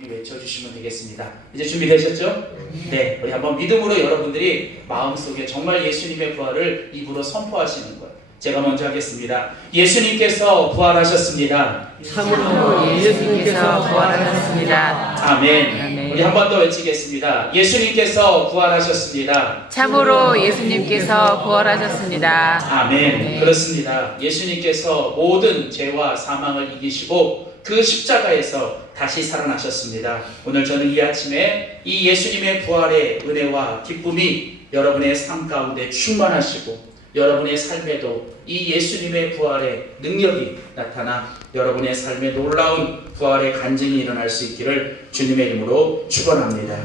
외쳐주시면 되겠습니다. 이제 준비되셨죠? 네, 우리 한번 믿음으로 여러분들이 마음속에 정말 예수님의 부활을 입으로 선포하시는 거예요. 제가 먼저 하겠습니다. 예수님께서 부활하셨습니다. 참으로 예수님께서 부활하셨습니다. 아멘. 아멘. 우리 한 번 더 외치겠습니다. 예수님께서 부활하셨습니다. 참으로 예수님께서 부활하셨습니다. 아멘. 네. 그렇습니다. 예수님께서 모든 죄와 사망을 이기시고 그 십자가에서 다시 살아나셨습니다. 오늘 저는 이 아침에 이 예수님의 부활의 은혜와 기쁨이 여러분의 삶 가운데 충만하시고 여러분의 삶에도 이 예수님의 부활의 능력이 나타나 여러분의 삶에 놀라운 부활의 간증이 일어날 수 있기를 주님의 이름으로 축원합니다.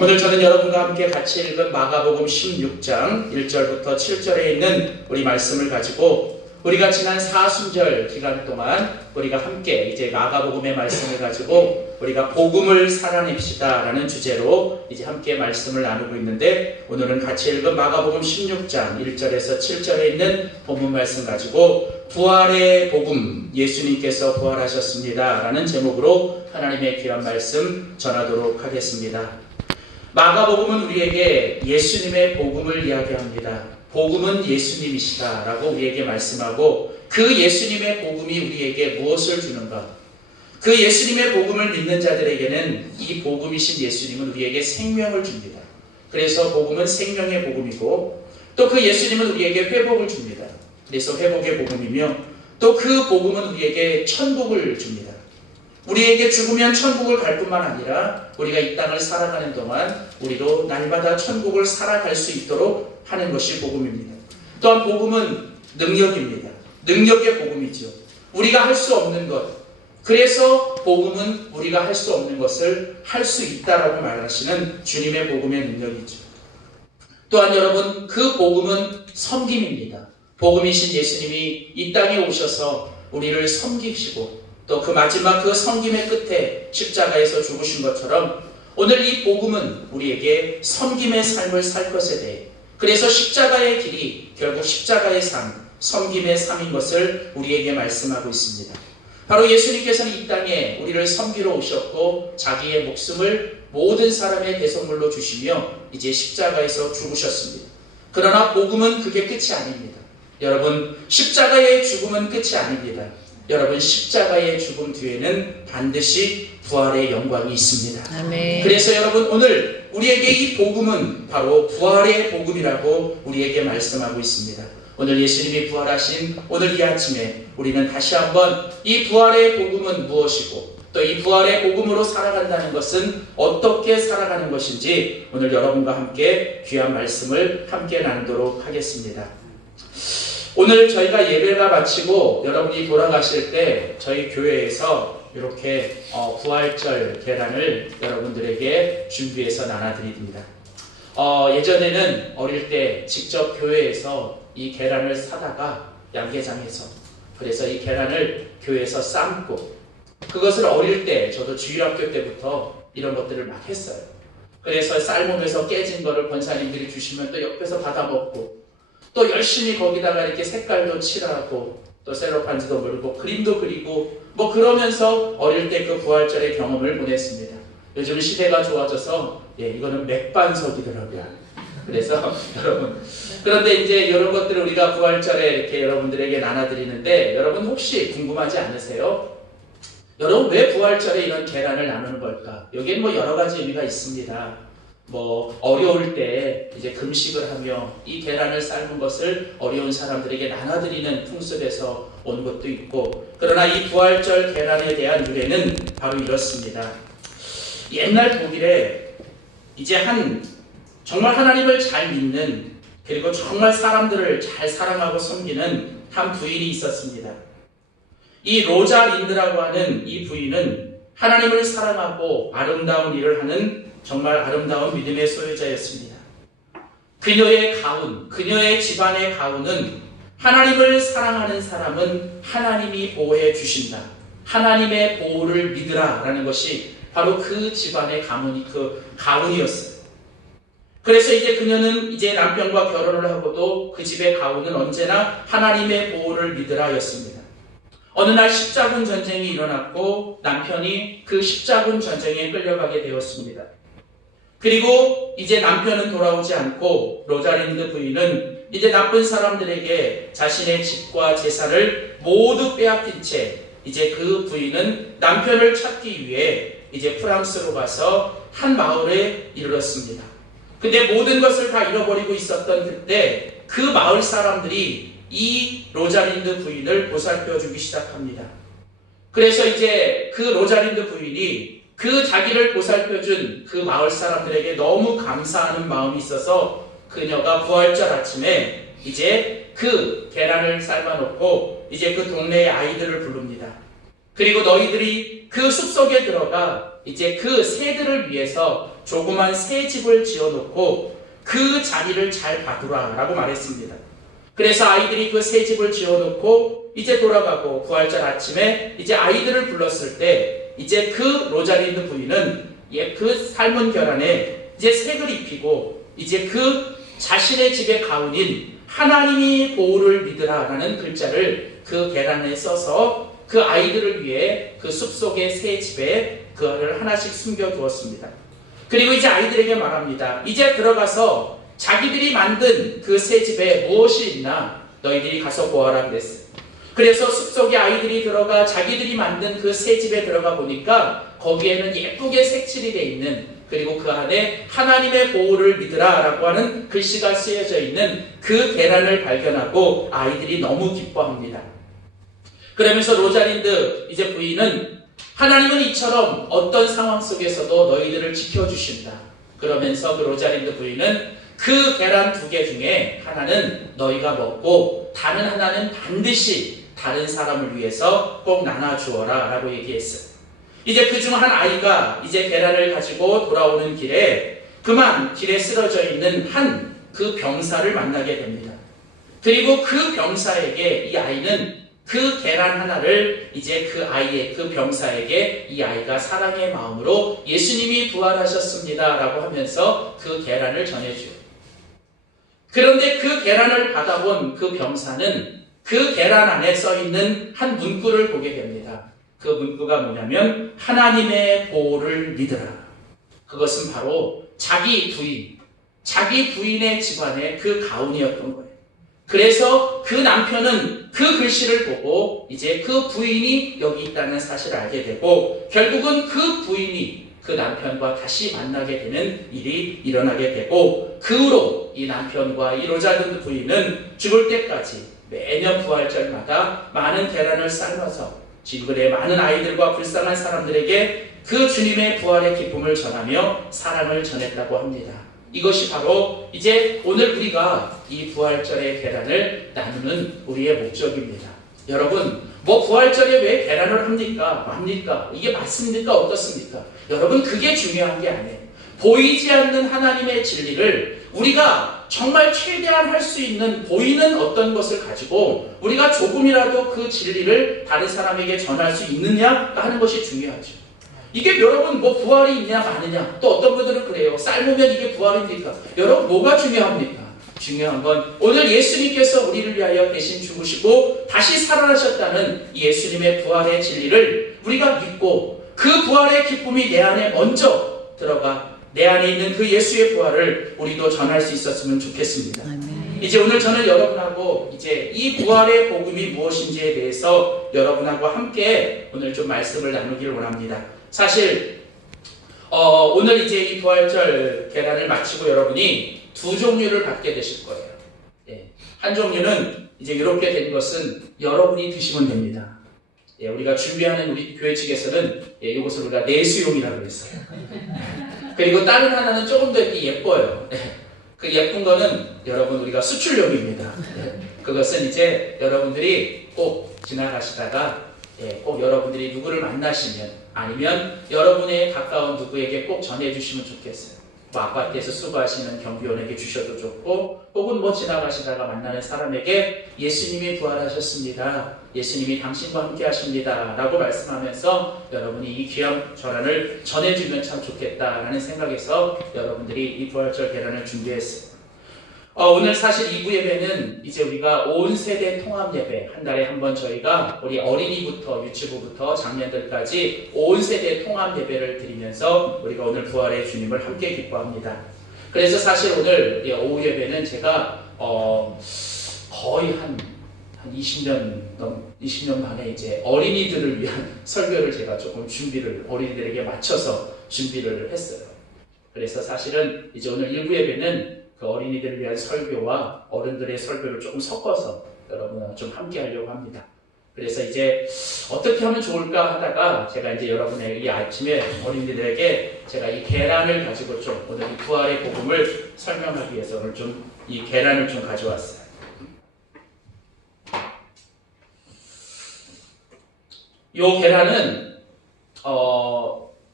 오늘 저는 여러분과 함께 같이 읽은 마가복음 16장 1절부터 7절에 있는 우리 말씀을 가지고 우리가 지난 사순절 기간 동안 우리가 함께 이제 마가복음의 말씀을 가지고 우리가 복음을 살아냅시다 라는 주제로 이제 함께 말씀을 나누고 있는데 오늘은 같이 읽은 마가복음 16장 1절에서 7절에 있는 본문 말씀 가지고 부활의 복음, 예수님께서 부활하셨습니다 라는 제목으로 하나님의 귀한 말씀 전하도록 하겠습니다. 마가복음은 우리에게 예수님의 복음을 이야기합니다. 복음은 예수님이시다 라고 우리에게 말씀하고 그 예수님의 복음이 우리에게 무엇을 주는가? 그 예수님의 복음을 믿는 자들에게는 이 복음이신 예수님은 우리에게 생명을 줍니다. 그래서 복음은 생명의 복음이고 또 그 예수님은 우리에게 회복을 줍니다. 그래서 회복의 복음이며 또 그 복음은 우리에게 천국을 줍니다. 우리에게 죽으면 천국을 갈 뿐만 아니라 우리가 이 땅을 살아가는 동안 우리도 날마다 천국을 살아갈 수 있도록 하는 것이 복음입니다. 또한 복음은 능력입니다. 능력의 복음이죠. 우리가 할 수 없는 것. 그래서 복음은 우리가 할 수 없는 것을 할 수 있다라고 말하시는 주님의 복음의 능력이죠. 또한 여러분 그 복음은 섬김입니다. 복음이신 예수님이 이 땅에 오셔서 우리를 섬기시고 또 그 마지막 그 섬김의 끝에 십자가에서 죽으신 것처럼 오늘 이 복음은 우리에게 섬김의 삶을 살 것에 대해 그래서 십자가의 길이 결국 십자가의 삶, 섬김의 삶인 것을 우리에게 말씀하고 있습니다. 바로 예수님께서는 이 땅에 우리를 섬기러 오셨고 자기의 목숨을 모든 사람의 대속물로 주시며 이제 십자가에서 죽으셨습니다. 그러나 복음은 그게 끝이 아닙니다. 여러분 십자가의 죽음은 끝이 아닙니다. 여러분 십자가의 죽음 뒤에는 반드시 부활의 영광이 있습니다. 아멘. 그래서 여러분 오늘 우리에게 이 복음은 바로 부활의 복음이라고 우리에게 말씀하고 있습니다. 오늘 예수님이 부활하신 오늘 이 아침에 우리는 다시 한번 이 부활의 복음은 무엇이고 또 이 부활의 복음으로 살아간다는 것은 어떻게 살아가는 것인지 오늘 여러분과 함께 귀한 말씀을 함께 나누도록 하겠습니다. 오늘 저희가 예배가 마치고 여러분이 돌아가실 때 저희 교회에서 이렇게 부활절 계란을 여러분들에게 준비해서 나눠드립니다. 예전에는 어릴 때 직접 교회에서 이 계란을 사다가 양계장에서 그래서 이 계란을 교회에서 삶고 그것을 어릴 때 저도 주일학교 때부터 이런 것들을 막 했어요. 그래서 삶으면서 깨진 거를 권사님들이 주시면 또 옆에서 받아 먹고 또 열심히 거기다가 이렇게 색깔도 칠하고 또 셀로판지도 물고 그림도 그리고 뭐 그러면서 어릴 때 그 부활절의 경험을 보냈습니다. 요즘 시대가 좋아져서 이거는 맥반석이더라고요. 그래서 여러분 그런데 이제 이런 것들을 우리가 부활절에 이렇게 여러분들에게 나눠드리는데 여러분 혹시 궁금하지 않으세요? 여러분 왜 부활절에 이런 계란을 나누는 걸까? 여기엔 뭐 여러 가지 의미가 있습니다. 뭐 어려울 때 이제 금식을 하며 이 계란을 삶은 것을 어려운 사람들에게 나눠드리는 풍습에서 온 것도 있고 그러나 이 부활절 계란에 대한 유래는 바로 이렇습니다. 옛날 독일에 이제 정말 하나님을 잘 믿는 그리고 정말 사람들을 잘 사랑하고 섬기는 한 부인이 있었습니다. 이 로자 린드라고 하는 이 부인은 하나님을 사랑하고 아름다운 일을 하는 정말 아름다운 믿음의 소유자였습니다. 그녀의 가훈, 그녀의 집안의 가훈은 하나님을 사랑하는 사람은 하나님이 보호해 주신다. 하나님의 보호를 믿으라 라는 것이 바로 그 집안의 가훈이었어요. 그래서 이제 그녀는 이제 남편과 결혼을 하고도 그 집의 가훈은 언제나 하나님의 보호를 믿으라 였습니다. 어느 날 십자군 전쟁이 일어났고 남편이 그 십자군 전쟁에 끌려가게 되었습니다. 그리고 이제 남편은 돌아오지 않고 로자린드 부인은 이제 나쁜 사람들에게 자신의 집과 재산을 모두 빼앗긴 채 이제 그 부인은 남편을 찾기 위해 이제 프랑스로 가서 한 마을에 이르렀습니다. 근데 모든 것을 다 잃어버리고 있었던 그때 그 마을 사람들이 이 로자린드 부인을 보살펴주기 시작합니다. 그래서 이제 그 로자린드 부인이 그 자기를 보살펴준 그 마을 사람들에게 너무 감사하는 마음이 있어서 그녀가 부활절 아침에 이제 그 계란을 삶아놓고 이제 그 동네의 아이들을 부릅니다. 그리고 너희들이 그 숲속에 들어가 이제 그 새들을 위해서 조그만 새 집을 지어놓고 그 자리를 잘 봐두라 라고 말했습니다. 그래서 아이들이 그 새 집을 지어놓고 이제 돌아가고 부활절 아침에 이제 아이들을 불렀을 때 이제 그 로자린드 부인은 그 삶은 계란에 이제 색을 입히고 이제 그 자신의 집의 가운인 하나님이 보호를 믿으라라는 글자를 그 계란에 써서 그 아이들을 위해 그 숲속의 새 집에 그거를 하나씩 숨겨두었습니다. 그리고 이제 아이들에게 말합니다. 이제 들어가서 자기들이 만든 그 새 집에 무엇이 있나 너희들이 가서 보아라 그랬어요. 그래서 숲속에 아이들이 들어가 자기들이 만든 그 새 집에 들어가 보니까 거기에는 예쁘게 색칠이 되어 있는, 그리고 그 안에 하나님의 보호를 믿으라 라고 하는 글씨가 쓰여져 있는 그 계란을 발견하고 아이들이 너무 기뻐합니다. 그러면서 로자린드 이제 부인은 하나님은 이처럼 어떤 상황 속에서도 너희들을 지켜주신다. 그러면서 그 로자린드 부인은 그 계란 2개 중에 하나는 너희가 먹고 다른 하나는 반드시 다른 사람을 위해서 꼭 나눠주어라 라고 얘기했어요. 이제 그중 한 아이가 이제 계란을 가지고 돌아오는 길에 그만 길에 쓰러져 있는 한 그 병사를 만나게 됩니다. 그리고 그 병사에게 이 아이는 그 계란 하나를 이제 그 아이의 그 병사에게 이 아이가 사랑의 마음으로 예수님이 부활하셨습니다 라고 하면서 그 계란을 전해줘요. 그런데 그 계란을 받아본 그 병사는 그 계란 안에 써있는 한 문구를 보게 됩니다. 그 문구가 뭐냐면 하나님의 보호를 믿으라. 그것은 바로 자기 부인의 집안의 그 가훈이었던 거예요. 그래서 그 남편은 그 글씨를 보고 이제 그 부인이 여기 있다는 사실을 알게 되고 결국은 그 부인이 그 남편과 다시 만나게 되는 일이 일어나게 되고 그 후로 이 남편과 이 로자린드 부인은 죽을 때까지 매년 부활절마다 많은 계란을 삶아서 지구의 많은 아이들과 불쌍한 사람들에게 그 주님의 부활의 기쁨을 전하며 사랑을 전했다고 합니다. 이것이 바로 이제 오늘 우리가 이 부활절의 계란을 나누는 우리의 목적입니다. 여러분, 뭐 부활절에 왜 계란을 합니까? 이게 맞습니까? 어떻습니까? 여러분, 그게 중요한 게 아니에요. 보이지 않는 하나님의 진리를 우리가 정말 최대한 할 수 있는 보이는 어떤 것을 가지고 우리가 조금이라도 그 진리를 다른 사람에게 전할 수 있느냐 하는 것이 중요하죠. 이게 여러분 뭐 부활이 있냐 마느냐, 또 어떤 분들은 그래요. 삶으면 이게 부활입니까? 여러분 뭐가 중요합니까? 중요한 건 오늘 예수님께서 우리를 위하여 대신 죽으시고 다시 살아나셨다는 예수님의 부활의 진리를 우리가 믿고 그 부활의 기쁨이 내 안에 먼저 들어가 내 안에 있는 그 예수의 부활을 우리도 전할 수 있었으면 좋겠습니다. 이제 오늘 저는 여러분하고 이제 이 부활의 복음이 무엇인지에 대해서 여러분하고 함께 오늘 좀 말씀을 나누기를 원합니다. 사실 오늘 이제 이 부활절 계란을 마치고 여러분이 2 종류를 받게 되실 거예요. 한 종류는 이제 이렇게 된 것은 여러분이 드시면 됩니다. 우리가 준비하는 우리 교회 측에서는 이것을 우리가 내수용이라고 했어요. 그리고 다른 하나는 조금 더 이렇게 예뻐요. 그 예쁜 거는 여러분 우리가 수출용입니다. 그것은 이제 여러분들이 꼭 지나가시다가 꼭 여러분들이 누구를 만나시면 아니면 여러분의 가까운 누구에게 꼭 전해주시면 좋겠어요. 뭐 아파트에서 수고하시는 경비원에게 주셔도 좋고 혹은 뭐 지나가시다가 만나는 사람에게 예수님이 부활하셨습니다. 예수님이 당신과 함께 하십니다. 라고 말씀하면서 여러분이 이 귀한 전환을 전해주면 참 좋겠다라는 생각에서 여러분들이 이 부활절 계란을 준비했어요. 오늘 사실 2부 예배는 이제 우리가 온 세대 통합 예배, 한 달에 한 번 저희가 우리 어린이부터 유치부부터 장년들까지 온 세대 통합 예배를 드리면서 우리가 오늘 부활의 주님을 함께 기뻐합니다. 그래서 사실 오늘 오후 예배는 제가 거의 한 20년 만에 이제 어린이들을 위한 설교를 제가 조금 어린이들에게 맞춰서 준비를 했어요. 그래서 사실은 이제 오늘 1부 예배는 그 어린이들을 위한 설교와 어른들의 설교를 조금 섞어서 여러분과 좀 함께 하려고 합니다. 그래서 이제 어떻게 하면 좋을까 하다가 제가 이제 여러분의 이 아침에 어린이들에게 제가 이 계란을 가지고 좀 오늘 이 부활의 복음을 설명하기 위해서 오늘 좀 이 계란을 좀 가져왔어요. 이 계란은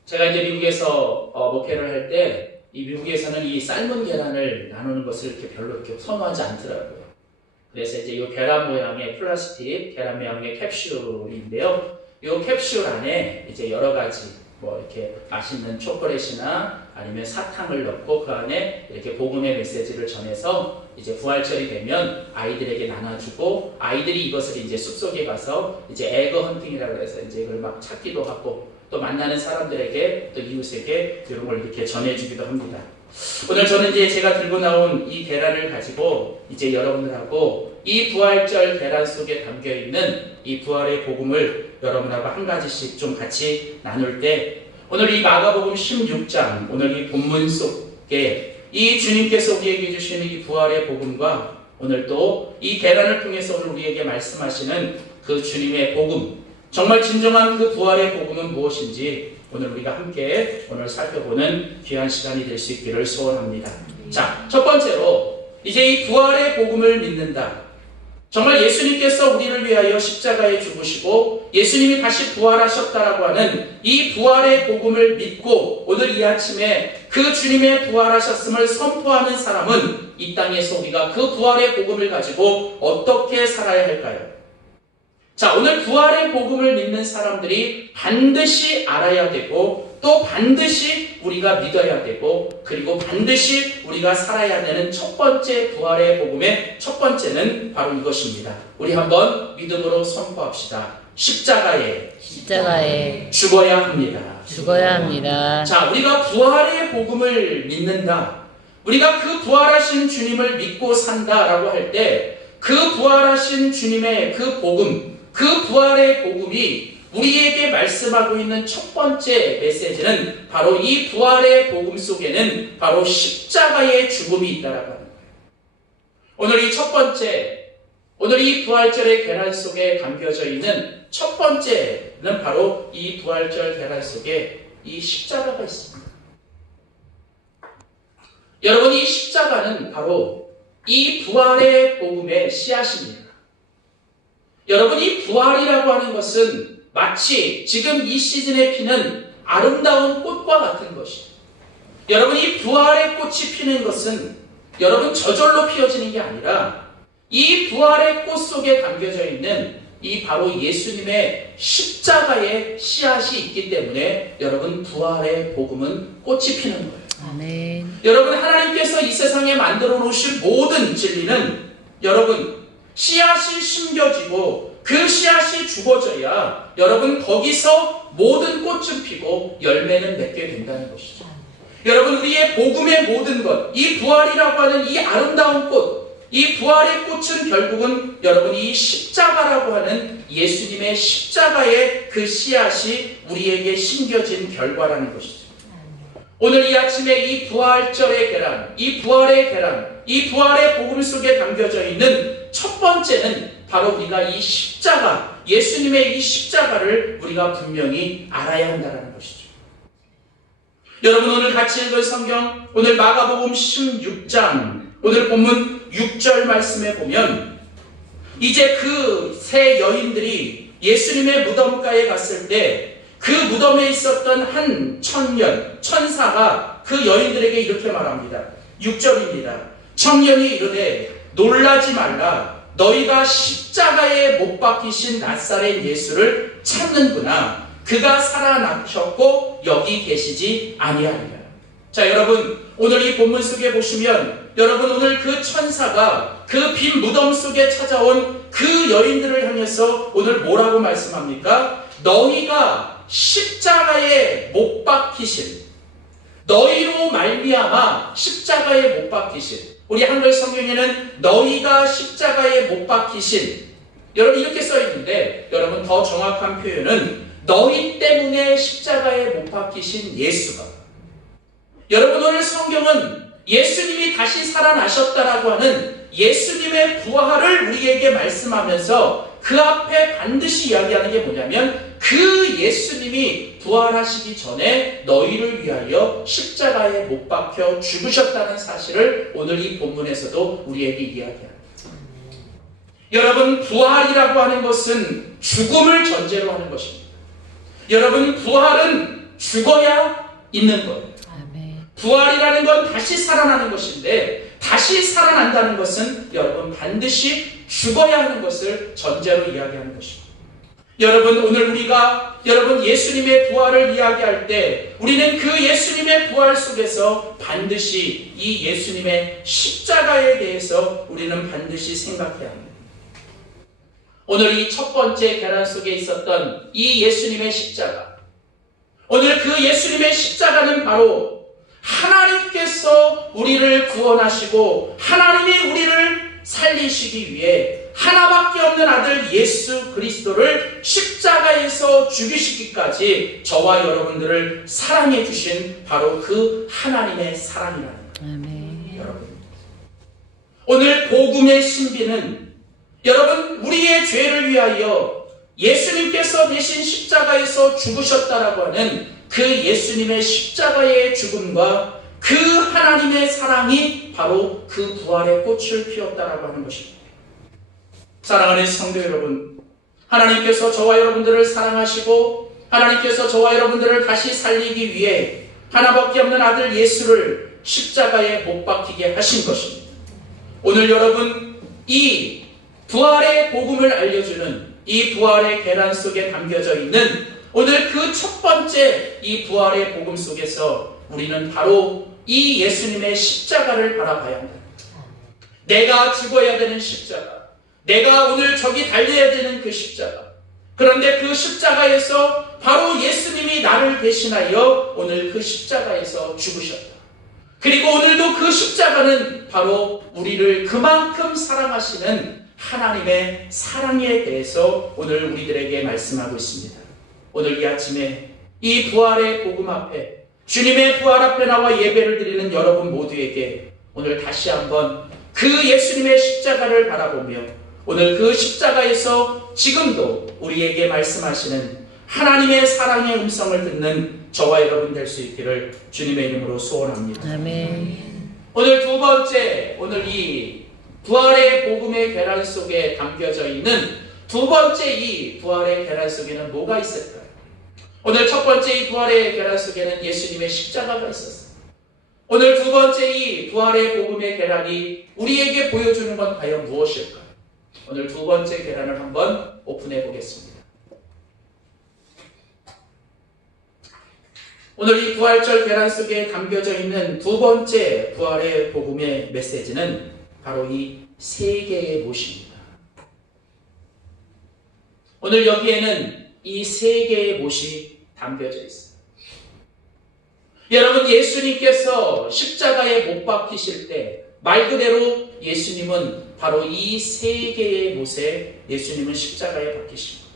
제가 이제 미국에서 목회를 할 때 이 미국에서는 이 삶은 계란을 나누는 것을 이렇게 별로 이렇게 선호하지 않더라고요. 그래서 이제 이 계란 모양의 플라스틱, 계란 모양의 캡슐인데요. 이 캡슐 안에 이제 여러 가지 뭐 이렇게 맛있는 초콜릿이나 아니면 사탕을 넣고 그 안에 이렇게 복음의 메시지를 전해서 이제 부활절이 되면 아이들에게 나눠주고 아이들이 이것을 이제 숲속에 가서 이제 에거 헌팅이라고 해서 이제 이걸 막 찾기도 하고 또 만나는 사람들에게 또 이웃에게 이런 걸 이렇게 전해주기도 합니다. 오늘 저는 이제 제가 들고 나온 이 계란을 가지고 이제 여러분들하고 이 부활절 계란 속에 담겨 있는 이 부활의 복음을 여러분하고 한 가지씩 좀 같이 나눌 때 오늘 이 마가복음 16장 오늘 이 본문 속에 이 주님께서 우리에게 주시는 이 부활의 복음과 오늘 또 이 계란을 통해서 오늘 우리에게 말씀하시는 그 주님의 복음 정말 진정한 그 부활의 복음은 무엇인지 오늘 우리가 함께 오늘 살펴보는 귀한 시간이 될 수 있기를 소원합니다. 자, 첫 번째로 이제 이 부활의 복음을 믿는다. 정말 예수님께서 우리를 위하여 십자가에 죽으시고 예수님이 다시 부활하셨다라고 하는 이 부활의 복음을 믿고 오늘 이 아침에 그 주님의 부활하셨음을 선포하는 사람은 이 땅에서 우리가 그 부활의 복음을 가지고 어떻게 살아야 할까요? 자, 오늘 부활의 복음을 믿는 사람들이 반드시 알아야 되고 또 반드시 우리가 믿어야 되고 그리고 반드시 우리가 살아야 되는 첫 번째 부활의 복음의 첫 번째는 바로 이것입니다. 우리 한번 믿음으로 선포합시다. 십자가에 죽어야 합니다. 자, 우리가 부활의 복음을 믿는다. 우리가 그 부활하신 주님을 믿고 산다라고 할 때 그 부활하신 주님의 그 복음 그 부활의 복음이 우리에게 말씀하고 있는 첫 번째 메시지는 바로 이 부활의 복음 속에는 바로 십자가의 죽음이 있다라고 하는 거예요. 오늘 이 첫 번째, 오늘 이 부활절의 계란 속에 담겨져 있는 첫 번째는 바로 이 부활절 계란 속에 이 십자가가 있습니다. 여러분, 이 십자가는 바로 이 부활의 복음의 씨앗입니다. 여러분, 이 부활이라고 하는 것은 마치 지금 이 시즌에 피는 아름다운 꽃과 같은 것이죠. 여러분, 이 부활의 꽃이 피는 것은 여러분 저절로 피어지는 게 아니라 이 부활의 꽃 속에 담겨져 있는 이 바로 예수님의 십자가의 씨앗이 있기 때문에 여러분 부활의 복음은 꽃이 피는 거예요. 아멘. 여러분, 하나님께서 이 세상에 만들어 놓으신 모든 진리는 여러분 씨앗이 심겨지고 그 씨앗이 죽어져야 여러분 거기서 모든 꽃은 피고 열매는 맺게 된다는 것이죠. 여러분, 우리의 복음의 모든 것, 이 부활이라고 하는 이 아름다운 꽃, 이 부활의 꽃은 결국은 여러분 이 십자가라고 하는 예수님의 십자가의 그 씨앗이 우리에게 심겨진 결과라는 것이죠. 오늘 이 아침에 이 부활절의 계란, 이 부활의 계란, 이 부활의 복음 속에 담겨져 있는 첫 번째는 바로 우리가 이 십자가, 예수님의 이 십자가를 우리가 분명히 알아야 한다는 것이죠. 여러분, 오늘 같이 읽을 성경, 오늘 마가복음 16장, 오늘 본문 6절 말씀에 보면 이제 그 세 여인들이 예수님의 무덤가에 갔을 때 그 무덤에 있었던 한 천사가 그 여인들에게 이렇게 말합니다. 6절입니다. 청년이 이르되 놀라지 말라. 너희가 십자가에 못 박히신 나사렛 예수를 찾는구나. 그가 살아나셨고 여기 계시지 아니하리라. 자, 여러분, 오늘 이 본문 속에 보시면 여러분 오늘 그 천사가 그 빈 무덤 속에 찾아온 그 여인들을 향해서 오늘 뭐라고 말씀합니까? 너희가 십자가에 못 박히신, 너희로 말미암아 십자가에 못 박히신, 우리 한글 성경에는 너희가 십자가에 못 박히신, 여러분 이렇게 써 있는데 여러분 더 정확한 표현은 너희 때문에 십자가에 못 박히신 예수가, 여러분 오늘 성경은 예수님이 다시 살아나셨다라고 하는 예수님의 부활을 우리에게 말씀하면서 그 앞에 반드시 이야기하는 게 뭐냐면 그 예수님이 부활하시기 전에 너희를 위하여 십자가에 못 박혀 죽으셨다는 사실을 오늘 이 본문에서도 우리에게 이야기합니다. 여러분 부활이라고 하는 것은 죽음을 전제로 하는 것입니다. 여러분 부활은 죽어야 있는 거예요. 부활이라는 건 다시 살아나는 것인데 다시 살아난다는 것은 여러분 반드시 죽어야 하는 것을 전제로 이야기하는 것입니다. 여러분 오늘 우리가 여러분 예수님의 부활을 이야기할 때 우리는 그 예수님의 부활 속에서 반드시 이 예수님의 십자가에 대해서 우리는 반드시 생각해야 합니다. 오늘 이 첫 번째 계란 속에 있었던 이 예수님의 십자가, 오늘 그 예수님의 십자가는 바로 하나님께서 우리를 구원하시고 하나님이 우리를 살리시기 위해 하나밖에 없는 아들 예수 그리스도를 십자가에서 죽이시기까지 저와 여러분들을 사랑해 주신 바로 그 하나님의 사랑이라는 거예요. 여러분 오늘 복음의 신비는 여러분 우리의 죄를 위하여 예수님께서 대신 십자가에서 죽으셨다라고 하는 그 예수님의 십자가의 죽음과 그 하나님의 사랑이 바로 그 부활의 꽃을 피웠다라고 하는 것입니다. 사랑하는 성도 여러분, 하나님께서 저와 여러분들을 사랑하시고 하나님께서 저와 여러분들을 다시 살리기 위해 하나밖에 없는 아들 예수를 십자가에 못 박히게 하신 것입니다. 오늘 여러분 이 부활의 복음을 알려주는 이 부활의 계란 속에 담겨져 있는 오늘 그 첫 번째 이 부활의 복음 속에서 우리는 바로 이 예수님의 십자가를 바라봐야 합니다. 내가 죽어야 되는 십자가, 내가 오늘 저기 달려야 되는 그 십자가, 그런데 그 십자가에서 바로 예수님이 나를 대신하여 오늘 그 십자가에서 죽으셨다. 그리고 오늘도 그 십자가는 바로 우리를 그만큼 사랑하시는 하나님의 사랑에 대해서 오늘 우리들에게 말씀하고 있습니다. 오늘 이 아침에 이 부활의 복음 앞에 주님의 부활 앞에 나와 예배를 드리는 여러분 모두에게 오늘 다시 한번 그 예수님의 십자가를 바라보며 오늘 그 십자가에서 지금도 우리에게 말씀하시는 하나님의 사랑의 음성을 듣는 저와 여러분 될 수 있기를 주님의 이름으로 소원합니다. 아멘. 오늘 두 번째, 오늘 이 부활의 복음의 계란 속에 담겨져 있는 두 번째 이 부활의 계란 속에는 뭐가 있을까요? 오늘 첫 번째 이 부활의 계란 속에는 예수님의 십자가가 있었어요. 오늘 두 번째 이 부활의 복음의 계란이 우리에게 보여주는 건 과연 무엇일까요? 오늘 두 번째 계란을 한번 오픈해 보겠습니다. 오늘 이 부활절 계란 속에 담겨져 있는 두 번째 부활의 복음의 메시지는 바로 이 세 개의 못입니다. 오늘 여기에는 이 세 개의 못이 담겨져 있어요. 여러분 예수님께서 십자가에 못 박히실 때 말 그대로 예수님은 바로 이 세 개의 못에 예수님은 십자가에 박히신 거예요.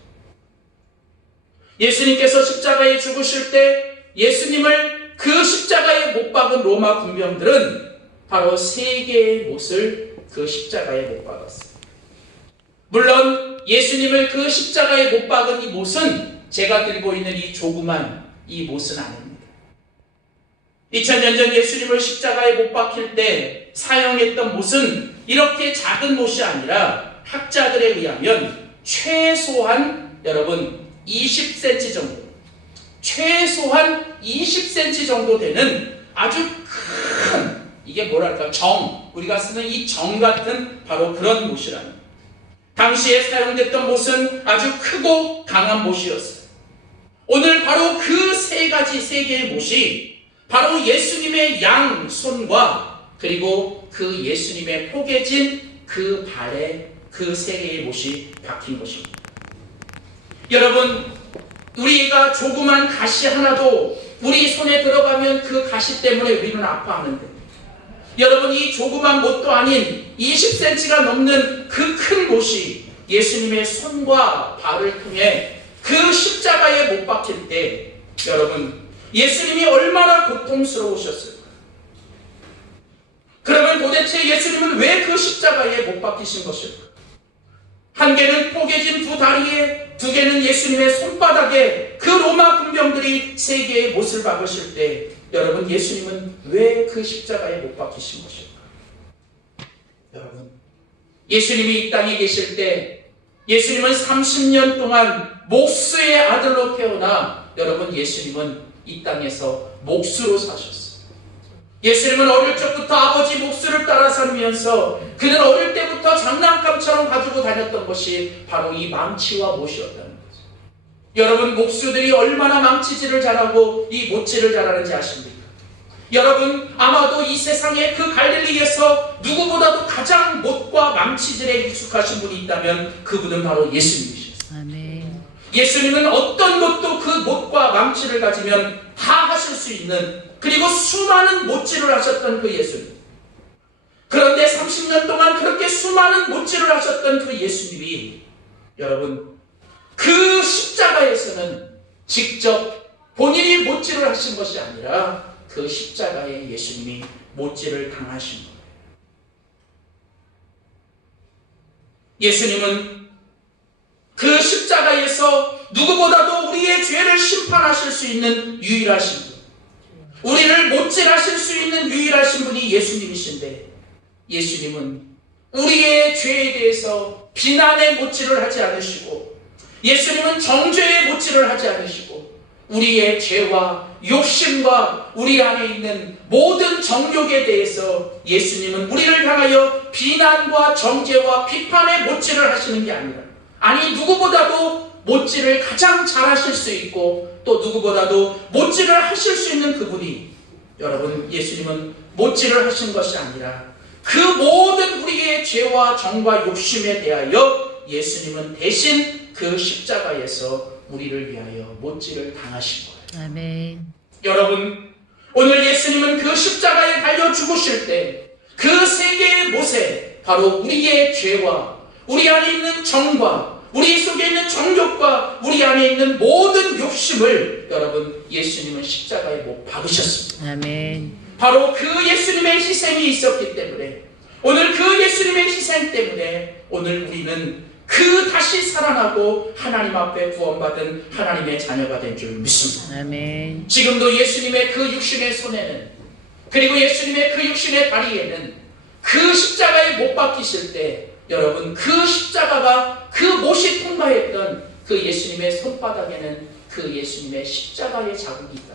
예수님께서 십자가에 죽으실 때 예수님을 그 십자가에 못 박은 로마 군병들은 바로 세 개의 못을 그 십자가에 못 박았어요. 물론 예수님을 그 십자가에 못 박은 이 못은 제가 들고 있는 이 조그만 이 못은 아닙니다. 2000년 전 예수님을 십자가에 못 박힐 때 사용했던 못은 이렇게 작은 못이 아니라 학자들에 의하면 최소한 여러분 20cm 정도, 최소한 20cm 정도 되는 아주 큰, 이게 뭐랄까, 우리가 쓰는 이 정 같은 바로 그런 못이랍니다. 당시에 사용됐던 못은 아주 크고 강한 못이었어요. 오늘 바로 그 세 개의 못이 바로 예수님의 양손과 그리고 그 예수님의 포개진 그 발에 그 세 개의 못이 박힌 것입니다. 여러분, 우리가 조그만 가시 하나도 우리 손에 들어가면 그 가시 때문에 우리는 아파하는데, 여러분, 이 조그만 못도 아닌 20cm가 넘는 그 큰 못이 예수님의 손과 발을 통해 그 십자가에 못 박힐 때, 여러분, 예수님이 얼마나 고통스러우셨을까? 그러면 도대체 예수님은 왜 그 십자가에 못 박히신 것일까? 한 개는 포개진 두 다리에, 두 개는 예수님의 손바닥에 그 로마 군병들이 세 개의 못을 박으실 때, 여러분, 예수님은 왜 그 십자가에 못 박히신 것일까? 여러분, 예수님이 이 땅에 계실 때 예수님은 30년 동안 목수의 아들로 태어나, 여러분, 예수님은 이 땅에서 목수로 사셨어요. 예수님은 어릴 적부터 아버지 목수를 따라 살면서 그는 어릴 때부터 장난감처럼 가지고 다녔던 것이 바로 이 망치와 못이었다는 거죠. 여러분, 목수들이 얼마나 망치질을 잘하고 이 못질을 잘하는지 아십니까? 여러분, 아마도 이 세상에 그 갈릴리에서 누구보다도 가장 못과 망치질에 익숙하신 분이 있다면 그분은 바로 예수님이셨어요. 아멘. 예수님은 어떤 것도 그 못과 망치를 가지면 다 하실 수 있는, 그리고 수많은 못질을 하셨던 그 예수님. 그런데 30년 동안 그렇게 수많은 못질을 하셨던 그 예수님이, 여러분, 그 십자가에서는 직접 본인이 못질을 하신 것이 아니라 그 십자가에 예수님이 못질을 당하신 거예요. 예수님은 그 십자가에서 누구보다도 우리의 죄를 심판하실 수 있는 유일하신 분, 우리를 못질하실 수 있는 유일하신 분이 예수님이신데, 예수님은 우리의 죄에 대해서 비난의 못질을 하지 않으시고, 예수님은 정죄의 못질을 하지 않으시고, 우리의 죄와 욕심과 우리 안에 있는 모든 정욕에 대해서 예수님은 우리를 향하여 비난과 정죄와 비판의 못질을 하시는 게 아니라, 아니, 누구보다도 못질을 가장 잘하실 수 있고 또 누구보다도 못질을 하실 수 있는 그분이, 여러분, 예수님은 못질을 하신 것이 아니라 그 모든 우리의 죄와 정과 욕심에 대하여 예수님은 대신 그 십자가에서 우리를 위하여 못질을 당하신 거예요. 아멘. 여러분, 오늘 예수님은 그 십자가에 달려 죽으실 때 그 세 개의 못에 바로 우리의 죄와 우리 안에 있는 정과 우리 속에 있는 정욕과 우리 안에 있는 모든 욕심을, 여러분, 예수님은 십자가에 못 박으셨습니다. 아멘. 바로 그 예수님의 희생이 있었기 때문에, 오늘 그 예수님의 희생 때문에 오늘 우리는 그 다시 살아나고 하나님 앞에 구원받은 하나님의 자녀가 된 줄 믿습니다. 아멘. 지금도 예수님의 그 육신의 손에는, 그리고 예수님의 그 육신의 다리에는 그 십자가에 못 박히실 때, 여러분, 그 십자가가 그 못이 통과했던 그 예수님의 손바닥에는 그 예수님의 십자가의 자국이 있다.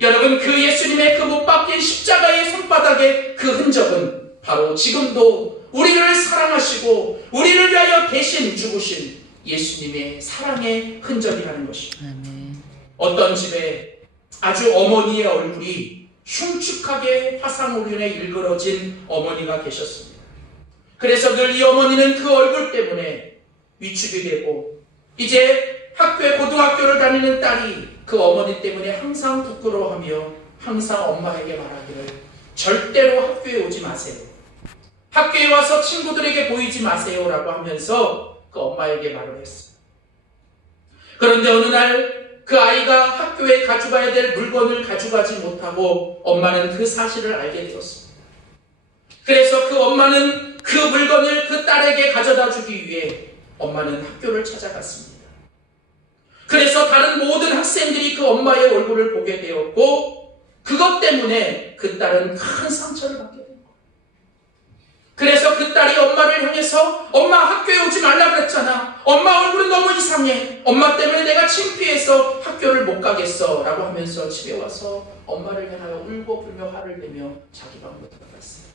여러분, 그 예수님의 그 못 박힌 십자가의 손바닥의 그 흔적은 바로 지금도 우리를 사랑하시고 우리를 위하여 대신 죽으신 예수님의 사랑의 흔적이라는 것입니다. 아멘. 어떤 집에 아주 어머니의 얼굴이 흉측하게 화상으로 인해 일그러진 어머니가 계셨습니다. 그래서 늘 이 어머니는 그 얼굴 때문에 위축이 되고, 이제 학교에 고등학교를 다니는 딸이 그 어머니 때문에 항상 부끄러워하며 항상 엄마에게 말하기를, 절대로 학교에 오지 마세요, 학교에 와서 친구들에게 보이지 마세요 라고 하면서 그 엄마에게 말을 했어요. 그런데 어느 날 그 아이가 학교에 가져가야 될 물건을 가져가지 못하고 엄마는 그 사실을 알게 되었습니다. 그래서 그 엄마는 그 물건을 그 딸에게 가져다 주기 위해 엄마는 학교를 찾아갔습니다. 그래서 다른 모든 학생들이 그 엄마의 얼굴을 보게 되었고, 그것 때문에 그 딸은 큰 상처를 받게 된 거예요. 그래서 그 딸이 엄마를 향해서, 엄마, 학교에 오지 말라 그랬잖아, 엄마 얼굴은 너무 이상해, 엄마 때문에 내가 창피해서 학교를 못 가겠어 라고 하면서 집에 와서 엄마를 향하여 울고 불며 화를 내며 자기 방으로 들어갔어요.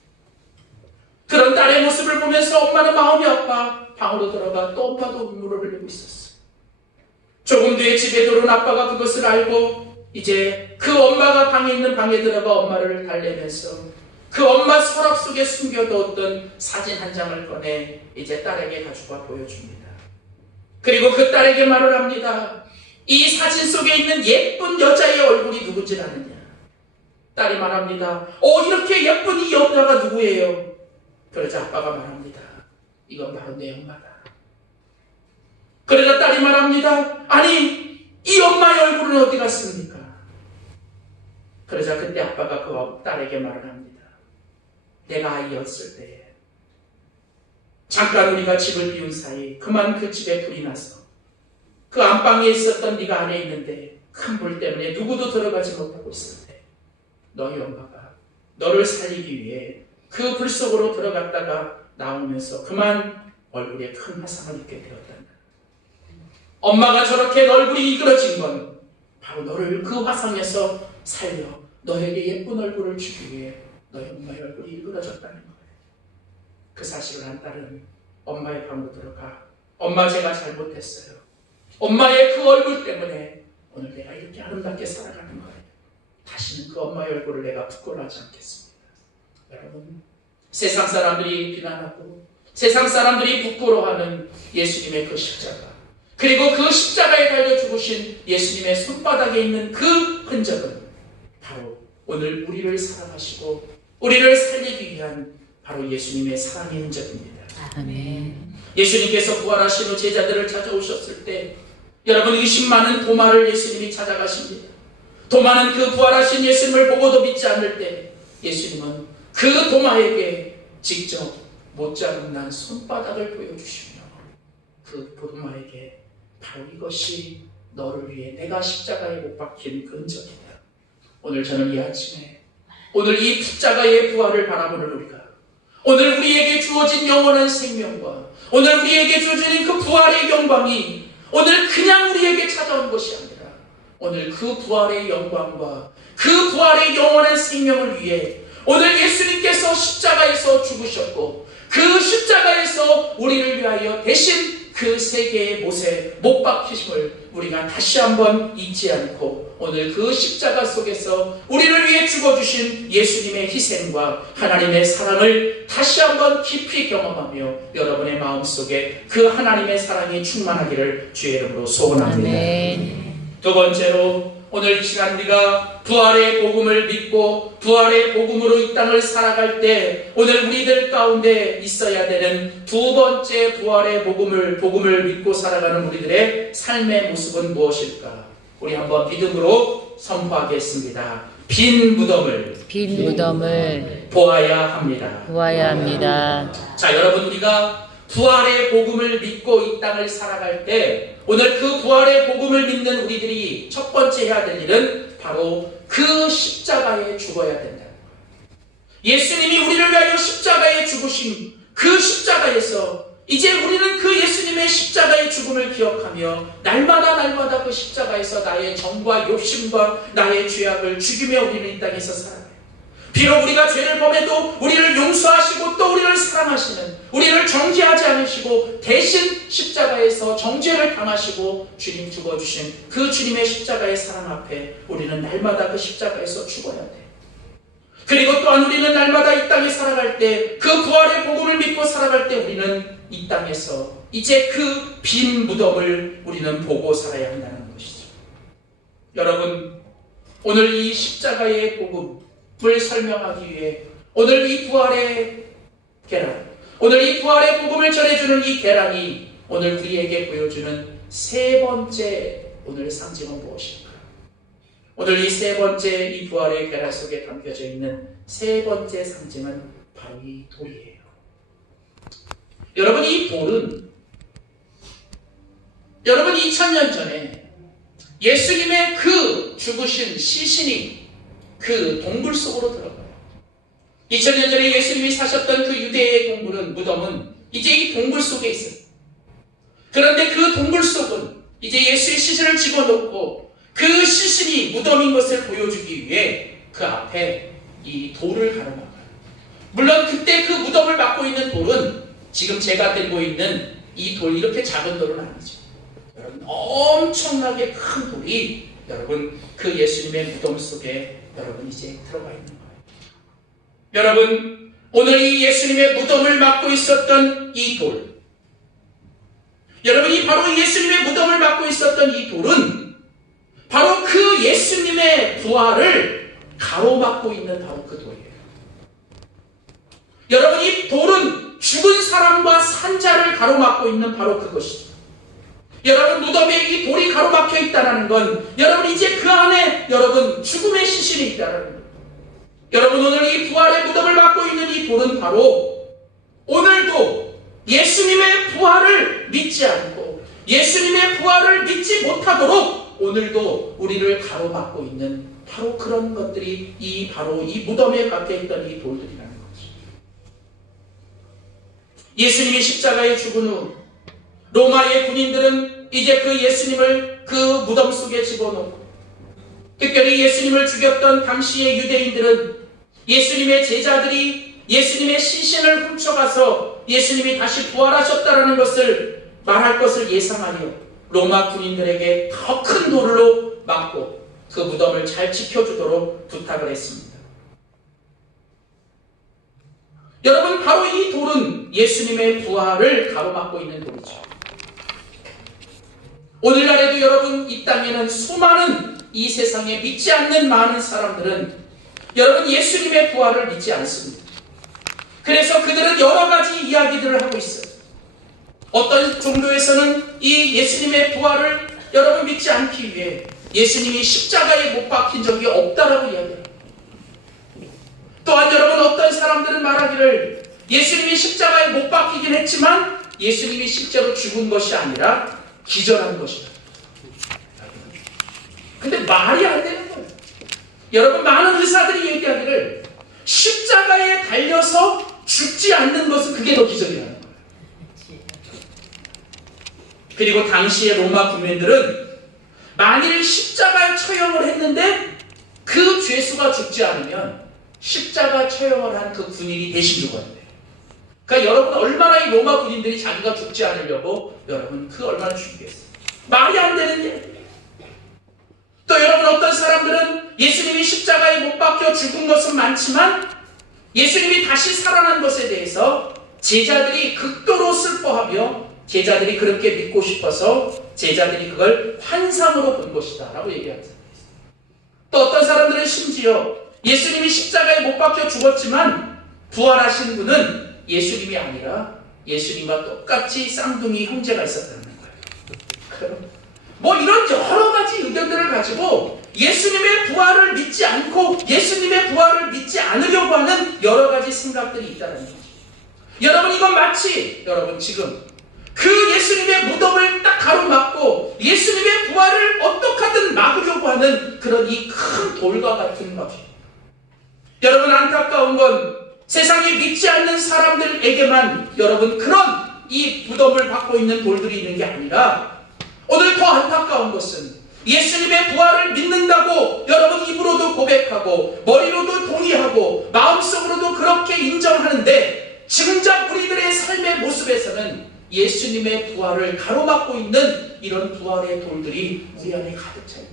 그런 딸의 모습을 보면서 엄마는 마음이 아파 방으로 들어가 또 엄마도 눈물을 흘리고 있었어요. 조금 뒤에 집에 들어온 아빠가 그것을 알고 이제 그 엄마가 방에 있는 방에 들어가 엄마를 달래면서, 그 엄마 서랍 속에 숨겨두었던 사진 한 장을 꺼내 이제 딸에게 가져와 보여줍니다. 그리고 그 딸에게 말을 합니다. 이 사진 속에 있는 예쁜 여자의 얼굴이 누군지 아느냐? 딸이 말합니다. 이렇게 예쁜 이 여자가 누구예요? 그러자 아빠가 말합니다. 이건 바로 내 엄마다. 그러자 딸이 말합니다. 아니, 이 엄마의 얼굴은 어디 갔습니까? 그러자 그때 아빠가 그 딸에게 말을 합니다. 내가 아이였을 때 잠깐 우리가 집을 비운 사이 그만 그 집에 불이 나서 그 안방에 있었던 네가 안에 있는데 큰 불 때문에 누구도 들어가지 못하고 있을 때 너희 엄마가 너를 살리기 위해 그 불 속으로 들어갔다가 나오면서 그만 얼굴에 큰 화상을 입게 되었단다. 엄마가 저렇게 얼굴이 이그러진 건 바로 너를 그 화상에서 살려 너에게 예쁜 얼굴을 주기 위해 너희 엄마의 얼굴이 일그러졌다는 거예요. 그 사실을 한 딸은 엄마의 방으로 들어가 엄마 제가 잘못했어요. 엄마의 그 얼굴 때문에 오늘 내가 이렇게 아름답게 살아가는 거예요. 다시는 그 엄마의 얼굴을 내가 부끄러워하지 않겠습니다. 여러분, 세상 사람들이 비난하고 세상 사람들이 부끄러워하는 예수님의 그 십자가, 그리고 그 십자가에 달려 죽으신 예수님의 손바닥에 있는 그 흔적은 바로 오늘 우리를 사랑하시고 우리를 살리기 위한 바로 예수님의 사랑의 흔적입니다. 아멘. 예수님께서 부활하신 후 제자들을 찾아오셨을 때 여러분 의심 많은 도마를 예수님이 찾아가십니다. 도마는 그 부활하신 예수님을 보고도 믿지 않을 때 예수님은 그 도마에게 직접 못자국 난 손바닥을 보여주시며 그 도마에게 바로 이것이 너를 위해 내가 십자가에 못 박힌 그 흔적이다. 오늘 저는 이 아침에 오늘 이 십자가의 부활을 바라보는 우리가 오늘 우리에게 주어진 영원한 생명과 오늘 우리에게 주어진 그 부활의 영광이 오늘 그냥 우리에게 찾아온 것이 아니라 오늘 그 부활의 영광과 그 부활의 영원한 생명을 위해 오늘 예수님께서 십자가에서 죽으셨고 그 십자가에서 우리를 위하여 대신 그 세계의 못에 못 박히심을 우리가 다시 한번 잊지 않고 오늘 그 십자가 속에서 우리를 위해 죽어주신 예수님의 희생과 하나님의 사랑을 다시 한번 깊이 경험하며 여러분의 마음속에 그 하나님의 사랑이 충만하기를 주의 이름으로 소원합니다. 아멘. 두 번째로 오늘 이 시간 우리가 부활의 복음을 믿고 부활의 복음으로 이 땅을 살아갈 때 오늘 우리들 가운데 있어야 되는 두 번째 부활의 복음을 믿고 살아가는 우리들의 삶의 모습은 무엇일까? 우리 한번 믿음으로 선포하겠습니다. 빈 무덤을 보아야 합니다. 자, 여러분, 우리가 부활의 복음을 믿고 이 땅을 살아갈 때 오늘 그 부활의 복음을 믿는 우리들이 첫 번째 해야 될 일은 바로 그 십자가에 죽어야 된다는 거예요. 예수님이 우리를 위하여 십자가에 죽으신 그 십자가에서 이제 우리는 그 예수님의 십자가의 죽음을 기억하며 날마다 그 십자가에서 나의 정과 욕심과 나의 죄악을 죽이며 우리는 이 땅에서 살아가요. 비록 우리가 죄를 범해도 우리를 용서하시고 또 우리를 사랑하시는, 우리를 정죄하지 않으시고 대신 십자가에서 정죄를 당하시고 주님 죽어주신 그 주님의 십자가의 사랑 앞에 우리는 날마다 그 십자가에서 죽어야 돼. 그리고 또한 우리는 날마다 이 땅에 살아갈 때 그 부활의 복음을 믿고 살아갈 때 우리는 이 땅에서 이제 그 빈 무덤을 우리는 보고 살아야 한다는 것이죠. 여러분, 오늘 이 십자가의 복음을 설명하기 위해 오늘 이 부활의 계란, 오늘 이 부활의 복음을 전해주는 이 계란이 오늘 우리에게 보여주는 세 번째 오늘 상징은 무엇일까? 오늘 이 세 번째 이 부활의 계란 속에 담겨져 있는 세 번째 상징은 바로 이 돌이에요. 여러분, 이 돌은 여러분 2000년 전에 예수님의 그 죽으신 시신이 그 동굴 속으로 들어가요. 2000년 전에 예수님이 사셨던 그 유대의 무덤은 이제 이 동굴 속에 있어요. 그런데 그 동굴 속은 이제 예수의 시신을 집어넣고 그 시신이 무덤인 것을 보여주기 위해 그 앞에 이 돌을 가로막아요. 물론 그때 그 무덤을 막고 있는 돌은 지금 제가 들고 있는 이 돌, 이렇게 작은 돌은 아니죠. 여러분, 엄청나게 큰 돌이, 여러분, 그 예수님의 무덤 속에 여러분 이제 들어가 있는 거예요. 여러분, 오늘 이 예수님의 무덤을 막고 있었던 이 돌, 여러분이 바로 예수님의 무덤을 막고 있었던 이 돌은 바로 그 예수님의 부활을 가로막고 있는 바로 그 돌이에요. 여러분, 이 돌은 죽은 사람과 산자를 가로막고 있는 바로 그것이죠. 여러분, 무덤에 이 돌이 가로막혀 있다는 건 여러분 이제 그 안에 여러분 죽음의 시신이 있다는 거예요. 여러분, 오늘 이 부활의 무덤을 막고 있는 이 돌은 바로 오늘도 예수님의 부활을 믿지 않고 예수님의 부활을 믿지 못하도록 오늘도 우리를 가로막고 있는 바로 그런 것들이 바로 이 무덤에 박혀있던 이 돌들이라는 거죠. 예수님이 십자가에 죽은 후 로마의 군인들은 이제 그 예수님을 그 무덤 속에 집어넣고, 특별히 예수님을 죽였던 당시의 유대인들은 예수님의 제자들이 예수님의 시신을 훔쳐가서 예수님이 다시 부활하셨다는 것을 말할 것을 예상하여 로마 군인들에게 더 큰 돌로 막고 그 무덤을 잘 지켜주도록 부탁을 했습니다. 여러분, 바로 이 돌은 예수님의 부활을 가로막고 있는 돌이죠. 오늘날에도 여러분 이 땅에는 수많은 이 세상에 믿지 않는 많은 사람들은 여러분 예수님의 부활을 믿지 않습니다. 그래서 그들은 여러 가지 이야기들을 하고 있어요. 어떤 종교에서는 이 예수님의 부활을 여러분 믿지 않기 위해 예수님이 십자가에 못 박힌 적이 없다라고 이야기해요. 또한 여러분 어떤 사람들은 말하기를 예수님이 십자가에 못 박히긴 했지만 예수님이 실제로 죽은 것이 아니라 기절한 것이다. 근데 말이 안 되는 거예요. 여러분, 많은 의사들이 얘기하기를 십자가에 달려서 죽지 않는 것은 그게 더 기적이라는 거예요. 그리고 당시의 로마 군민들은 만일 십자가에 처형을 했는데 그 죄수가 죽지 않으면 십자가 처형을 한 그 군인이 대신 죽었는데, 그러니까 여러분 얼마나 이 로마 군인들이 자기가 죽지 않으려고 여러분 그 얼마나 죽이겠어요. 말이 안 되는 일. 또 여러분 어떤 사람들은 예수님이 십자가에 못 박혀 죽은 것은 많지만 예수님이 다시 살아난 것에 대해서 제자들이 극도로 슬퍼하며 제자들이 그렇게 믿고 싶어서 제자들이 그걸 환상으로 본 것이다 라고 얘기합니다. 또 어떤 사람들은 심지어 예수님이 십자가에 못 박혀 죽었지만 부활하신 분은 예수님이 아니라 예수님과 똑같이 쌍둥이 형제가 있었다는 거예요. 뭐 이런 여러 가지 의견들을 가지고 예수님의 부활을 믿지 않고 예수님의 부활을 믿지 않으려고 하는 여러 가지 생각들이 있다는 거죠. 여러분, 이건 마치 여러분 지금 그 예수님의 무덤을 딱 가로막고 예수님의 부활을 어떻게 하든 막으려고 하는 그런 이 큰 돌과 같은 거죠. 여러분, 안타까운 건 세상에 믿지 않는 사람들에게만 여러분 그런 이 무덤을 받고 있는 돌들이 있는 게 아니라 오늘 더 안타까운 것은 예수님의 부활을 믿는다고 여러분 입으로도 고백하고 머리로도 동의하고 마음속으로도 그렇게 인정하는데 정작 우리들의 삶의 모습에서는 예수님의 부활을 가로막고 있는 이런 부활의 돌들이 우리 안에 가득 차 있다.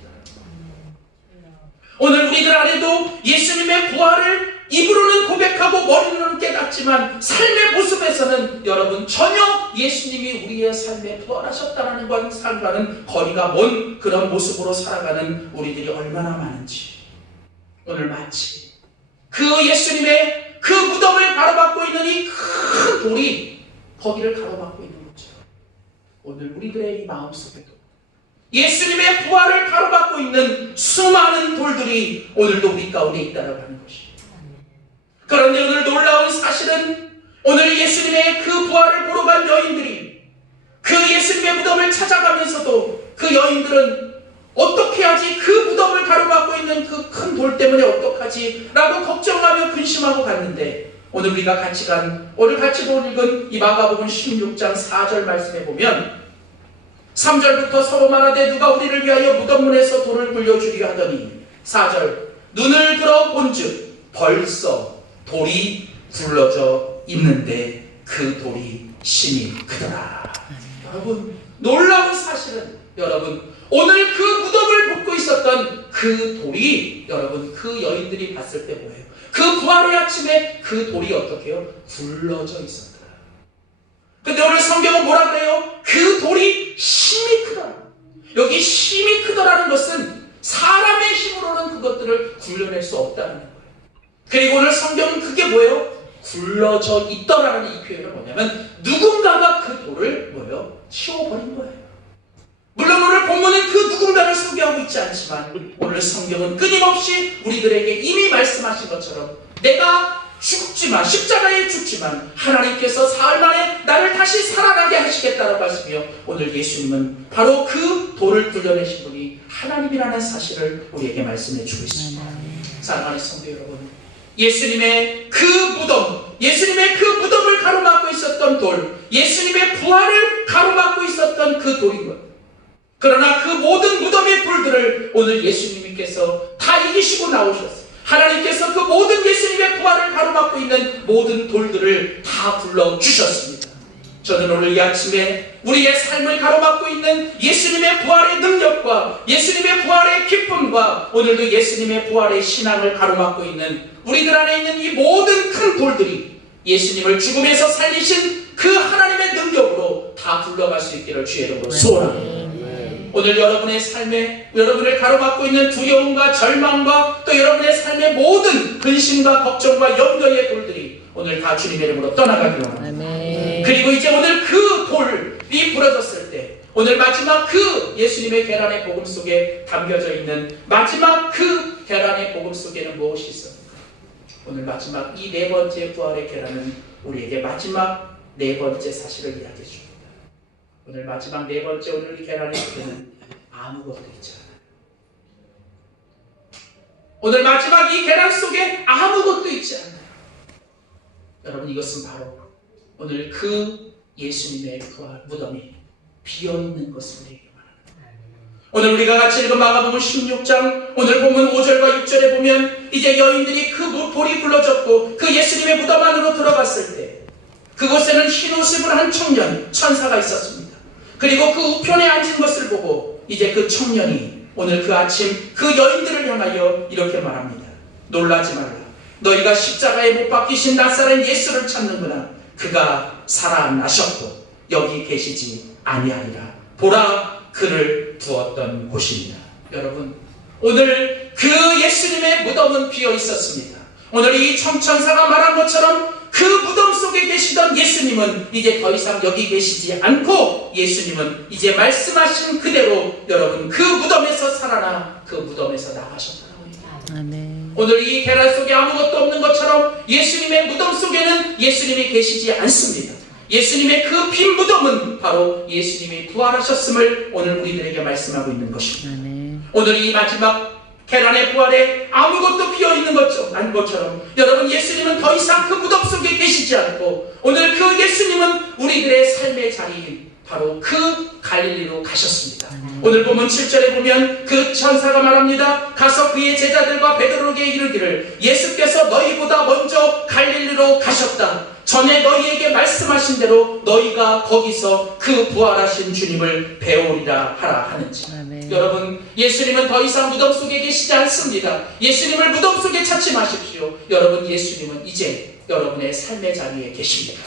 오늘 우리들 안에도 예수님의 부활을 입으로는 고백하고 머리로는 깨닫지만 삶의 모습에서는 여러분 전혀 예수님이 우리의 삶에 부활하셨다는 것과는 거리가 먼 그런 모습으로 살아가는 우리들이 얼마나 많은지, 오늘 마치 그 예수님의 그 무덤을 가로막고 있는 이 큰 돌이 거기를 가로막고 있는 것처럼 오늘 우리들의 이 마음속에도 예수님의 부활을 가로막고 있는 수많은 돌들이 오늘도 우리 가운데 있다고 하는 것입니다. 그런데 오늘 놀라운 사실은 오늘 예수님의 그 부활을 보러 간 여인들이 그 예수님의 무덤을 찾아가면서도 그 여인들은 어떻게 하지? 그 무덤을 가로막고 있는 그 큰 돌 때문에 어떡하지? 라고 걱정하며 근심하고 갔는데 오늘 오늘 같이 읽은 이 마가복음 16장 4절 말씀에 보면 3절부터 서로 말하되 누가 우리를 위하여 무덤문에서 돌을 굴려주리라 하더니 4절 눈을 들어 본즉 벌써 돌이 굴러져 있는데 그 돌이 신이 그더라. 여러분 놀라운 사실은 여러분 오늘 그 무덤을 묻고 있었던 그 돌이 여러분 그 여인들이 봤을 때 뭐예요? 그 부활의 아침에 그 돌이 어떻게 해요? 굴러져 있었더라. 근데 오늘 성경은 뭐라 그래요? 그 돌이 힘이 크더라. 여기 힘이 크더라는 것은 사람의 힘으로는 그것들을 굴려낼 수 없다는 거예요. 그리고 오늘 성경은 그게 뭐예요? 굴러져 있더라는 이 표현은 뭐냐면 누군가가 그 돌을 뭐예요? 치워버린 거예요. 물론 오늘 본문은 그 누군가를 소개하고 있지 않지만 오늘 성경은 끊임없이 우리들에게 이미 말씀하신 것처럼 내가 죽지만 십자가에 죽지만 하나님께서 사흘 만에 나를 다시 살아나게 하시겠다라고 하시며 오늘 예수님은 바로 그 돌을 굴려내신 분이 하나님이라는 사실을 우리에게 말씀해 주고 있습니다. 사랑하는 성도 여러분, 예수님의 그 무덤을 가로막고 있었던 돌, 예수님의 부활을 가로막고 있었던 그 돌인 것. 그러나 그 모든 무덤의 돌들을 오늘 예수님께서 다 이기시고 나오셨어요. 하나님께서 그 모든 예수님의 부활을 가로막고 있는 모든 돌들을 다 불러주셨습니다. 저는 오늘 이 아침에 우리의 삶을 가로막고 있는 예수님의 부활의 능력과 예수님의 부활의 기쁨과 오늘도 예수님의 부활의 신앙을 가로막고 있는 우리들 안에 있는 이 모든 큰 돌들이 예수님을 죽음에서 살리신 그 하나님의 능력으로 다 굴러갈 수 있기를 주의 이름으로 소원합니다. 오늘 여러분의 삶에 여러분을 가로막고 있는 두려움과 절망과 또 여러분의 삶의 모든 근심과 걱정과 염려의 돌들이 오늘 다 주님의 이름으로 떠나가기를 원합니다. 그리고 이제 오늘 그 돌이 부러졌을 때 오늘 마지막 그 예수님의 계란의 복음 속에 담겨져 있는 마지막 그 계란의 복음 속에는 무엇이 있습니까? 오늘 마지막 이 네 번째 부활의 계란은 우리에게 마지막 네 번째 사실을 이야기해 줍니다. 오늘 마지막 네 번째 오늘 이 계란의 속에는 아무것도 있지 않아요. 오늘 마지막 이 계란 속에 아무것도 있지 않아요. 여러분 이것은 바로 오늘 그 예수님의 부활 무덤이 비어있는 것을 우리에게 말합니다. 오늘 우리가 같이 읽은 마가복음 16장 오늘 보면 5절과 6절에 보면 이제 여인들이 그 돌이 굴러졌고 그 예수님의 무덤 안으로 들어갔을 때 그곳에는 흰 옷을 입은 한 청년 천사가 있었습니다. 그리고 그 우편에 앉은 것을 보고 이제 그 청년이 오늘 그 아침 그 여인들을 향하여 이렇게 말합니다. 놀라지 말라. 너희가 십자가에 못 박히신 나사렛 예수를 찾는구나. 그가 살아나셨고 여기 계시지 아니하리라. 보라 그를 두었던 곳입니다. 여러분 오늘 그 예수님의 무덤은 비어 있었습니다. 오늘 이 청천사가 말한 것처럼 그 무덤 속에 계시던 예수님은 이제 더 이상 여기 계시지 않고 예수님은 이제 말씀하신 그대로 여러분 그 무덤에서 살아나 그 무덤에서 나가셨다고 합니다. 오늘 이 계란 속에 아무것도 없는 것처럼 예수님의 무덤 속에는 예수님이 계시지 않습니다. 예수님의 그 빈 무덤은 바로 예수님이 부활하셨음을 오늘 우리들에게 말씀하고 있는 것입니다. 오늘 이 마지막 계란의 부활에 아무것도 비어있는 것처럼 여러분 예수님은 더 이상 그 무덤 속에 계시지 않고 오늘 그 예수님은 우리들의 삶의 자리인 바로 그 갈릴리로 가셨습니다. 오늘 보면 7절에 보면 그 천사가 말합니다. 가서 그의 제자들과 베드로에게 이르기를 예수께서 너희보다 먼저 갈릴리로 가셨다. 전에 너희에게 말씀하신 대로 너희가 거기서 그 부활하신 주님을 배우리라 하라 하는지. 여러분 예수님은 더 이상 무덤 속에 계시지 않습니다. 예수님을 무덤 속에 찾지 마십시오. 여러분 예수님은 이제 여러분의 삶의 자리에 계십니다.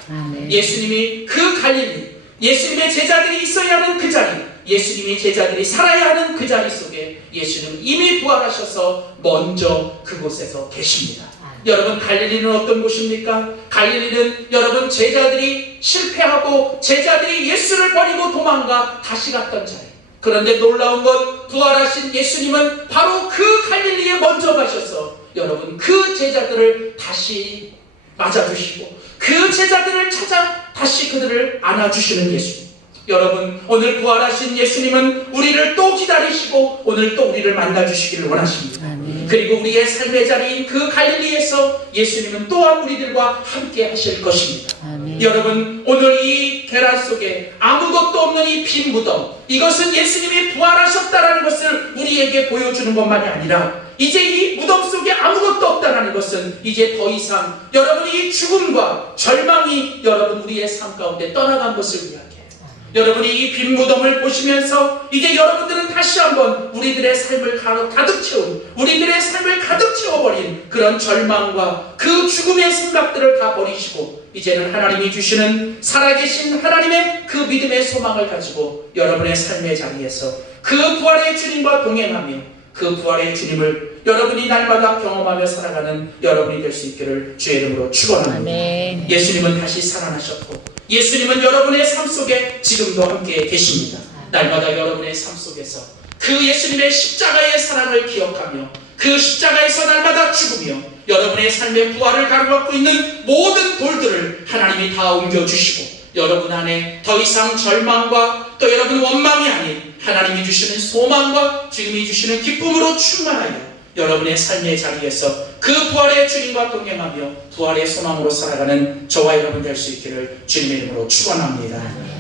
예수님이 그 갈릴리 예수님의 제자들이 있어야 하는 그 자리 예수님이 제자들이 살아야 하는 그 자리 속에 예수님은 이미 부활하셔서 먼저 그곳에서 계십니다. 여러분 갈릴리는 어떤 곳입니까? 갈릴리는 여러분 제자들이 실패하고 제자들이 예수를 버리고 도망가 다시 갔던 자리. 그런데 놀라운 것 부활하신 예수님은 바로 그 갈릴리에 먼저 가셔서 여러분 그 제자들을 다시 맞아주시고 그 제자들을 찾아 다시 그들을 안아주시는 예수님. 여러분 오늘 부활하신 예수님은 우리를 또 기다리시고 오늘 또 우리를 만나주시기를 원하십니다. 그리고 우리의 삶의 자리인 그 갈릴리에서 예수님은 또한 우리들과 함께 하실 것입니다. 여러분 오늘 이 계란 속에 아무것도 없는 이 빈 무덤 이것은 예수님이 부활하셨다는 것을 우리에게 보여주는 것만이 아니라 이제 이 무덤 속에 아무것도 없다는 것은 이제 더 이상 여러분이 이 죽음과 절망이 여러분 우리의 삶 가운데 떠나간 것을 이야기해요. 여러분이 이 빈 무덤을 보시면서 이제 여러분들은 다시 한번 우리들의 삶을 가득 채운, 우리들의 삶을 가득 채워버린 그런 절망과 그 죽음의 생각들을 다 버리시고 이제는 하나님이 주시는 살아계신 하나님의 그 믿음의 소망을 가지고 여러분의 삶의 자리에서 그 부활의 주님과 동행하며 그 부활의 주님을 여러분이 날마다 경험하며 살아가는 여러분이 될 수 있기를 주의 이름으로 축원합니다. 아멘. 예수님은 다시 살아나셨고 예수님은 여러분의 삶 속에 지금도 함께 계십니다. 날마다 여러분의 삶 속에서 그 예수님의 십자가의 사랑을 기억하며 그 십자가에서 날마다 죽으며 여러분의 삶의 부활을 가로막고 있는 모든 돌들을 하나님이 다 옮겨주시고 여러분 안에 더 이상 절망과 또 여러분 원망이 아닌 하나님이 주시는 소망과 주님이 주시는 기쁨으로 충만하여 여러분의 삶의 자리에서 그 부활의 주님과 동행하며 부활의 소망으로 살아가는 저와 여러분 될 수 있기를 주님의 이름으로 축원합니다.